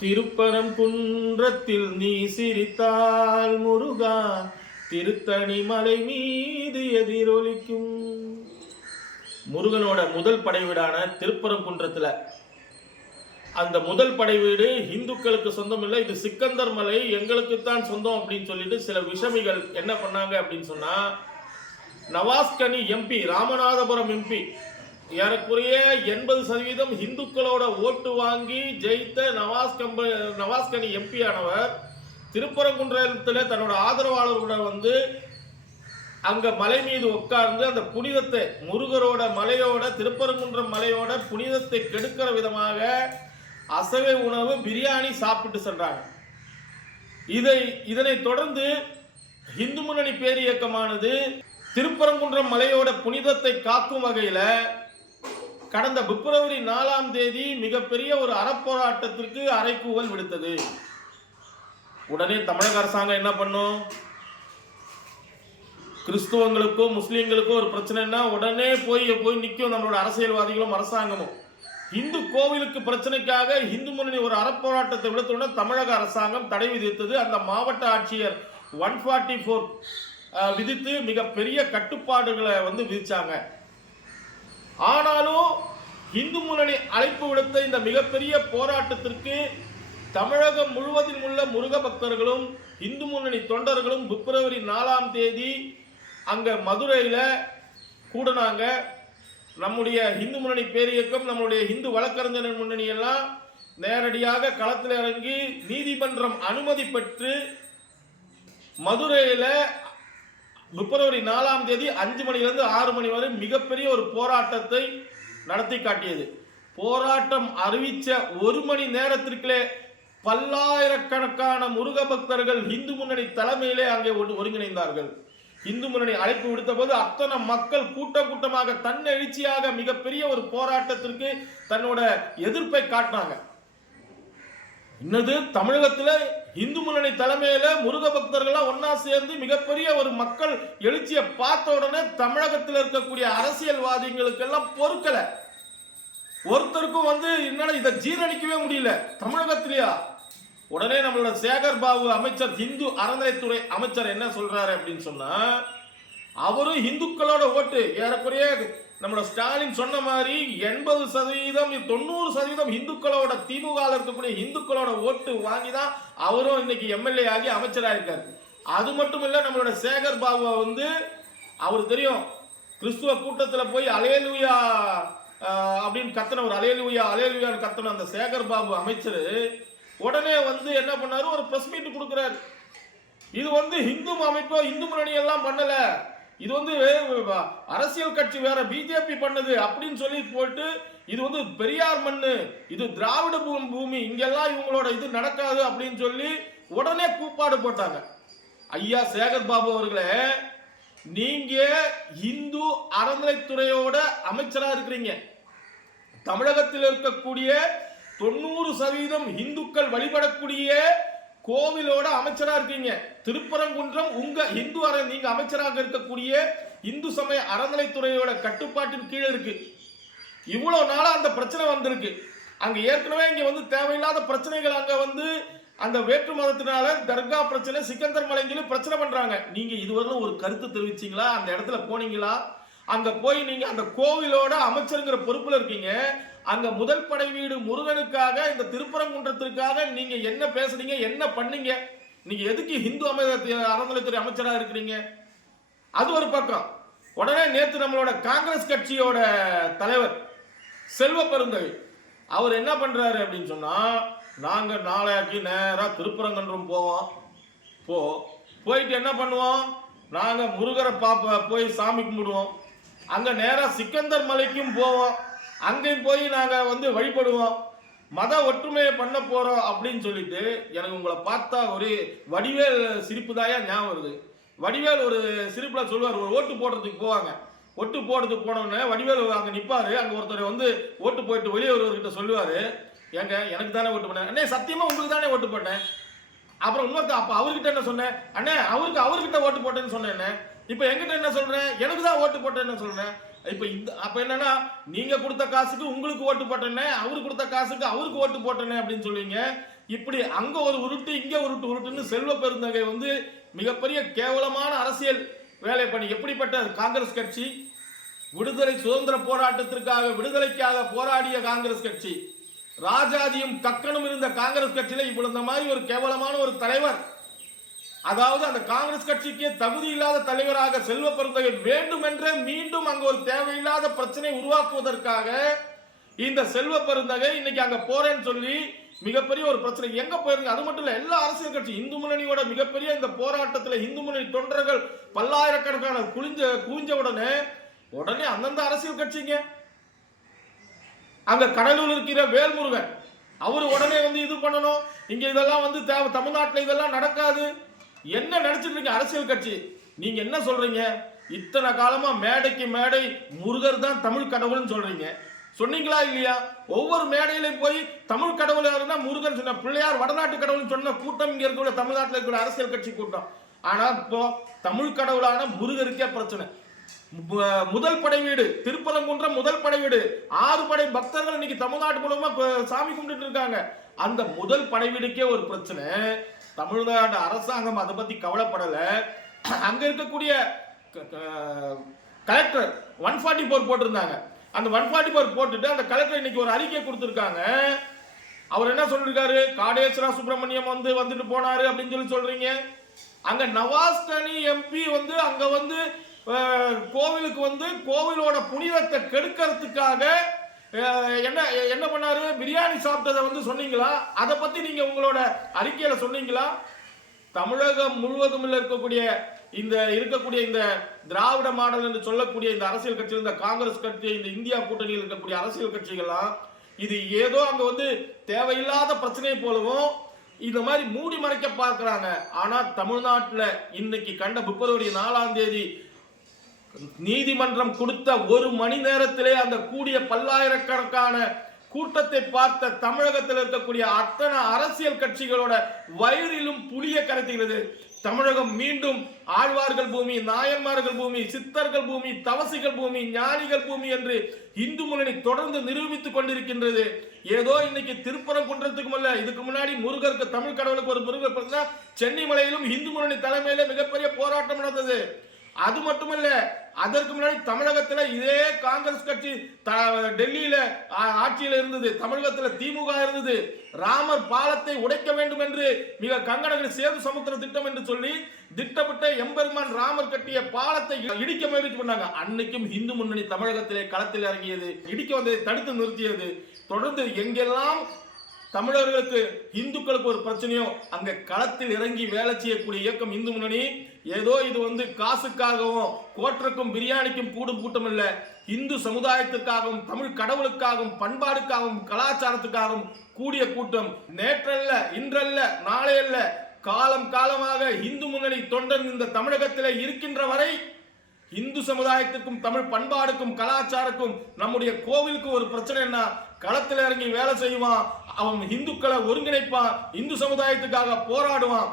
திருப்பரம் குன்றத்தில் நீ சிரித்தால் முருகா திருத்தணி மலை மீது எதிரொலிக்கும். முருகனோட முதல் படை வீடான திருப்பரங்குன்றத்துல அந்த முதல் படை வீடு இந்துக்களுக்கு சொந்தம் இல்லை இது சிக்கந்தர் மலை எங்களுக்கு தான் சொந்தம் அப்படின்னு சொல்லிட்டு சில விஷமிகள் என்ன பண்ணாங்க அப்படின்னு சொன்னா நவாஸ்கனி எம்பி ராமநாதபுரம் எம்பி ஏறக்குறைய எண்பது சதவீதம் இந்துக்களோட ஓட்டு வாங்கி ஜெயித்த நவாஸ் கம்ப நவாஸ்கனி எம்பி ஆனவர் திருப்பரங்குன்றத்தில் தன்னோட ஆதரவாளர்களுடன் வந்து அங்கே மலை மீது உட்கார்ந்து அந்த புனிதத்தை முருகரோட மலையோட திருப்பரங்குன்றம் மலையோட புனிதத்தை கெடுக்கிற விதமாக அசைவ உணவு பிரியாணி சாப்பிட்டு சென்றாங்க. இதை இதனை தொடர்ந்து இந்து முன்னணி பேரியக்கமானது திருப்பரங்குன்றம் மலையோட புனிதத்தை காக்கும் வகையில் கடந்த பிப்ரவரி நாலாம் தேதி மிகப்பெரிய ஒரு அறப்போராட்டத்திற்கு அறைகூவல் விடுத்தது. உடனே தமிழக அரசாங்கம் என்ன பண்ணும்? கிறிஸ்துவங்களுக்கோ முஸ்லீம்களுக்கோ ஒரு பிரச்சனைனா உடனே போய் போய் நிற்கும் நம்மளோட அரசியல்வாதிகளும் அரசாங்கமும். இந்து கோவிலுக்கு பிரச்சனைக்காக இந்து முன்னணி ஒரு அறப்போராட்டத்தை விடுத்தவுடன் தமிழக அரசாங்கம் தடை விதித்தது. அந்த மாவட்ட ஆட்சியர் ஒன் ஃபார்ட்டி ஃபோர் விதித்து மிகப்பெரிய கட்டுப்பாடுகளை வந்து விதித்தாங்க ஆனாலும் இந்து முன்னணி அழைப்பு விடுத்த இந்த மிகப்பெரிய போராட்டத்திற்கு தமிழகம் முழுவதிலும் உள்ள முருக பக்தர்களும் இந்து முன்னணி தொண்டர்களும் பிப்ரவரி நாலாம் தேதி அங்கே மதுரையில் கூடினாங்க. நம்முடைய இந்து முன்னணி பேரியக்கம் நம்முடைய இந்து வழக்கறிஞர் முன்னணி எல்லாம் நேரடியாக களத்தில் இறங்கி நீதிமன்றம் அனுமதி பெற்று மதுரையில் பிப்ரவரி நாலாம் தேதி அஞ்சு மணிலிருந்து ஆறு மணி வரை மிகப்பெரிய ஒரு போராட்டத்தை நடத்தி காட்டியது. போராட்டம் அறிவித்த ஒரு மணி நேரத்திற்குள்ளே பல்லாயிரக்கணக்கான முருக பக்தர்கள் இந்து முன்னணி தலைமையிலே அங்கே ஒரு- ஒருங்கிணைந்தார்கள். இந்து முன்னணி அழைப்பு விடுத்த போது அத்தனை மக்கள் கூட்டம் கூட்டமாக தன்னெழுச்சியாக மிகப்பெரிய ஒரு போராட்டத்திற்கு தன்னோட எதிர்ப்பை காட்டினாங்க. இன்னது தமிழகத்துல இந்து முன்னணி தலைமையில முருக பக்தர்கள்லாம் ஒன்னா சேர்ந்து மிகப்பெரிய ஒரு மக்கள் எழுச்சியை பார்த்த உடனே தமிழகத்தில் இருக்கக்கூடிய அரசியல்வாதிகளுக்கெல்லாம் பொறுக்கல. ஒருத்தருக்கும் வந்து என்னடா இதை ஜீரணிக்கவே முடியல. தமிழகத்திலேயா? உடனே நம்மளோட சேகர் பாபு அமைச்சர் இந்து அறநிலைத்துறை அமைச்சர் என்ன சொல்றாரு அப்படின்னு சொன்னா அவரும் இந்துக்களோட ஓட்டு ஏறக்குறைய நம்மளோட ஸ்டாலின் சொன்ன மாதிரி எண்பது சதவீதம் தொண்ணூறு சதவீதம் இந்துக்களோட திமுக இருக்கக்கூடிய இந்துக்களோட ஓட்டு வாங்கி தான் அவரும் இன்னைக்கு எம்எல்ஏ ஆகி அமைச்சராக இருக்கார். அது மட்டும் இல்லை நம்மளோட சேகர் பாபுவை வந்து அவர் தெரியும் கிறிஸ்துவ கூட்டத்தில் போய் அலேலுயா அப்படின்னு கத்தன ஒரு அலேலுயா அலேலுயான்னு கத்தன அந்த சேகர் பாபு அமைச்சர் உடனே வந்து என்ன பண்ணாரு? ஒரு ப்ரெஸ் மீட் கொடுக்குறாரு. இது வந்து இந்து அமைப்போ இந்து முன்னணி எல்லாம் பண்ணலை. இது வந்து வே- அரசியல் கட்சி வேற பிஜேபி பண்ணது அப்படின்னு சொல்லி போட்டு இது வந்து பெரியார் மண்ணு இது திராவிட பூமி இங்கெல்லாம் இவங்களோட இது நடக்காது அப்படின்னு சொல்லி உடனே கூப்பாடு போட்டாங்க. ஐயா சேகர் பாபு அவர்களே நீங்க இந்து அறநிலைத்துறையோட அமைச்சரா இருக்கிறீங்க. தமிழகத்தில் இருக்கக்கூடிய தொண்ணூறு சதவீதம் இந்துக்கள் வழிபடக்கூடிய கோவிலோட அமைச்சரா இருக்கீங்க. திருப்பரங்குன்றம் உங்க இந்து அற நீங்க அமைச்சராக இருக்கக்கூடிய இந்து சமய அறநிலைத்துறையோட கட்டுப்பாட்டின் கீழே இருக்கு. இவ்வளவு நாளா அந்த பிரச்சனை வந்திருக்கு. அங்க ஏற்கனவே இங்க வந்து தேவையில்லாத பிரச்சனைகள் அங்க வந்து அந்த வேற்று மதத்தினால தர்கா பிரச்சனை சிக்கந்தர் மலைங்கிலும் பிரச்சனை பண்றாங்க. நீங்க இதுவரையிலும் ஒரு கருத்து தெரிவிச்சீங்களா? அந்த இடத்துல போனீங்களா? அங்க போய் நீங்க அந்த கோவிலோட அமைச்சருங்கிற பொறுப்புல இருக்கீங்க. அங்க முதல் படை வீடு முருகனுக்காக இந்த திருப்பரங்குன்றத்திற்காக நீங்க என்ன பேசுறீங்க என்ன பண்ணீங்க? நீங்க எதுக்கு இந்து அமை அறநிலைத்துறை அமைச்சரா இருக்கிறீங்க? அது ஒரு பக்கம். உடனே நேற்று நம்மளோட காங்கிரஸ் கட்சியோட தலைவர் செல்வ பெருந்தகை அவர் என்ன பண்றாரு அப்படின்னு சொன்னா நாங்க நாளைக்கு நேரா திருப்பரங்குன்றம் போவோம். போ போயிட்டு என்ன பண்ணுவோம்? நாங்க முருகரை பாப்ப போய் சாமி கும்பிடுவோம். அங்க நேரா சிக்கந்தர் மலைக்கும் போவோம். அங்கேயும் போய் நாங்கள் வந்து வழிபடுவோம். மத ஒற்றுமையை பண்ண போகிறோம் அப்படின்னு சொல்லிட்டு எனக்கு உங்களை பார்த்தா ஒரு வடிவேல் சிரிப்பு தாயா ஞாபகம் வருது. வடிவேல் ஒரு சிரிப்பில் சொல்லுவார் ஒரு ஓட்டு போடுறதுக்கு போவாங்க. ஓட்டு போடுறதுக்கு போனோடனே வடிவேல் அங்கே நிற்பார் அங்கே ஒருத்தர் வந்து ஓட்டு போயிட்டு வெளியே ஒருவர்கிட்ட சொல்லுவார். ஏங்க எனக்கு தானே ஓட்டு பண்ணேன் அண்ணே சத்தியமாக உங்களுக்கு தானே ஓட்டு போட்டேன்? அப்புறம் இன்னொருத்த அப்போ அவர்கிட்ட என்ன சொன்னேன்? அண்ணே அவருக்கு அவர்கிட்ட ஓட்டு போட்டேன்னு சொன்னேன் இப்போ எங்கிட்ட என்ன சொல்கிறேன் எனக்கு தான் ஓட்டு போட்டேன்னு சொல்கிறேன் இப்போ இந்த அப்போ என்னன்னா நீங்க கொடுத்த காசுக்கு உங்களுக்கு ஓட்டு போட்டேனே அவரு கொடுத்த காசுக்கு அவருக்கு ஓட்டு போட்டேனே அப்படின்னு சொல்லுவீங்க. இப்படி அங்க ஒரு உருட்டு இங்க உருட்டு உருட்டுன்னு செல்வ பெருந்தகை வந்து மிகப்பெரிய கேவலமான அரசியல் வேலை பண்ணி எப்படிப்பட்ட காங்கிரஸ் கட்சி? விடுதலை சுதந்திர போராட்டத்திற்காக விடுதலைக்காக போராடிய காங்கிரஸ் கட்சி. ராஜாஜியும் கக்கனும் இருந்த காங்கிரஸ் கட்சியில இப்படி இந்த மாதிரி ஒரு கேவலமான ஒரு தலைவர். அதாவது அந்த காங்கிரஸ் கட்சிக்கே தகுதி இல்லாத தலைவராக செல்வ பெருந்தகை வேண்டுமென்றே மீண்டும் அங்க ஒரு தேவையில்லாத பிரச்சனை உருவாக்குவதற்காக இந்த செல்வ பெருந்தகை இன்னைக்கு அங்க போறேன்னு சொல்லி மிகப்பெரிய ஒரு பிரச்சனை. எங்க போயிருங்க? அது மட்டும் இல்ல எல்லா அரசியல் கட்சி இந்து முன்னணியோட மிகப்பெரிய இந்த போராட்டத்துல இந்து முன்னணி தொண்டர்கள் பல்லாயிரக்கணக்கான குளிஞ்ச குவிஞ்ச உடனே உடனே அந்தந்த அரசியல் கட்சிங்க. அங்க கடலூர் இருக்கிற வேல்முருகன் அவர் உடனே வந்து இது பண்ணணும். இங்க இதெல்லாம் வந்து தேவை இதெல்லாம் நடக்காது. என்ன நினைச்சிட்டு இருக்கீங்க அரசியல் கட்சி? நீங்க என்ன சொல்றீங்க? இத்தனை காலமா மேடைக்கு மேடை முருகர் தான் தமிழ் கடவுள்னு சொல்றீங்க. சொன்னீங்களா இல்லையா? ஒவ்வொரு மேடையிலையும் போய் தமிழ் கடவுள் யாருன்னா முருகன் சொன்ன பிள்ளையார் வடநாட்டு கடவுள்னு சொன்ன கூட்டம் இங்க இருக்கிற தமிழ்நாட்டில் இருக்கிற அரசியல் கட்சி கூட்டம். ஆனா இப்போ தமிழ் கடவுளான முருகருக்கே பிரச்சனை. முதல் படை வீடு திருப்பரங்குன்றம் முதல் படை வீடு. ஆறு படை பக்தர்கள் இன்னைக்கு தமிழ்நாட்டு மூலமா சாமி கும்பிட்டு இருக்காங்க. அந்த முதல் படை வீடுக்கே ஒரு பிரச்சனை. தமிழ்நாடு அரசாங்கம் அதை பத்தி கவலைப்படல. அங்க இருக்கக்கூடிய க- க- கலெக்டர் ஒன் ஃபார்ட்டி ஃபோர் போட்டிருந்தாங்க. அந்த ஒன் ஃபார்ட்டி ஃபோர் போட்டுட்டு அந்த கலெக்டர் இன்னைக்கு ஒரு அறிக்கை கொடுத்துருக்காங்க. அவர் என்ன சொல்லிருக்காரு? காடேஸ்வரா சுப்பிரமணியம் வந்து வந்துட்டு போனாரு அப்படின்னு சொல்லி சொல்றீங்க. அங்க நவாஸ்தானி எம்பி வந்து அங்க வந்து கோவிலுக்கு வந்து கோவிலோட புனிதத்தை கெடுக்கிறதுக்காக என்ன என்ன பண்ணாரு? பிரியாணி சாப்பிட்டதை வந்து சொன்னீங்களா? அதை பத்தி நீங்க உங்களோட அறிக்கையில சொன்னீங்களா? தமிழகம் முழுவதும் இருக்கக்கூடிய இந்த இருக்கக்கூடிய இந்த திராவிட மாடல் என்று சொல்லக்கூடிய இந்த அரசியல் கட்சியில் இந்த காங்கிரஸ் கட்சி இந்த இந்தியா கூட்டணியில் இருக்கக்கூடிய அரசியல் கட்சிகள்லாம் இது ஏதோ அங்க வந்து தேவையில்லாத பிரச்சனை போலவும் இந்த மாதிரி மூடி மறைக்க பார்க்குறாங்க. ஆனா தமிழ்நாட்டுல இன்னைக்கு கண்ட பிப்ரவரி நாலாம் தேதி நீதிமன்றம் கொடுத்த ஒரு மணி நேரத்திலே அந்த கூடிய பல்லாயிரக்கணக்கான கூட்டத்தை பார்த்த தமிழகத்தில் இருக்கக்கூடிய அத்தனை அரசியல் கட்சிகளோட வயிறிலும் புளிய கரைத்துகிறது. தமிழகம் மீண்டும் ஆழ்வார்கள் பூமி நாயன்மார்கள் பூமி சித்தர்கள் பூமி தவசிகள் பூமி ஞானிகள் பூமி என்று இந்து முன்னணி தொடர்ந்து நிரூபித்துக் கொண்டிருக்கின்றது. ஏதோ இன்னைக்கு திருப்பரங்குன்றத்துக்கும் அல்ல இதுக்கு முன்னாடி முருகருக்கு தமிழ் கடவுளுக்கு ஒரு முருகர் சென்னை மலையிலும் இந்து முன்னணி தலைமையில மிகப்பெரிய போராட்டம் நடந்தது. அது மட்டுமல்ல அதற்கு முன்னாடி தமிழகத்தில் இதே காங்கிரஸ் கட்சி த- டெல்லியில ஆட்சியில் இருந்தது. தமிழகத்தில் திமுக இருந்தது. ராமர் பாலத்தை உடைக்க வேண்டும் என்று மிக கங்கடங்கள் சேது சமுத்திர திட்டம் என்று சொல்லி திட்டமிட்ட எம்பெருமான் ராமர் கட்டிய பாலத்தை இடிக்க முயற்சி பண்ணாங்க. அன்னைக்கும் இந்து முன்னணி தமிழகத்திலே களத்தில் இறங்கியது. இடிக்க வந்ததை தடுத்து நிறுத்தியது. தொடர்ந்து எங்கெல்லாம் தமிழர்களுக்கு இந்துக்களுக்கு ஒரு பிரச்சனையோ அங்க களத்தில் இறங்கி வேலை செய்யக்கூடிய இயக்கம் இந்து முன்னணி. ஏதோ இது வந்து காசுக்காகவும் கோட்டருக்கும் பிரியாணிக்கும் கூடும் கூட்டம் இல்ல. இந்து சமுதாயத்திற்காகவும் தமிழ் கடவுளுக்காகவும் பண்பாடுக்காகவும் கலாச்சாரத்துக்காகவும் கூடிய கூட்டம். நேற்றல்ல இன்றல்ல நாளையல்ல காலம் காலமாக இந்து முன்னணி தொண்டன் இந்த தமிழகத்தில் இருக்கின்ற வரை இந்து சமுதாயத்திற்கும் தமிழ் பண்பாடுக்கும் கலாச்சாரக்கும் நம்முடைய கோவிலுக்கு ஒரு பிரச்சனைன்னா களத்தில் இறங்கி வேலை செய்வான். அவன் இந்துக்களை ஒருங்கிணைப்பான். இந்து சமுதாயத்துக்காக போராடுவான்.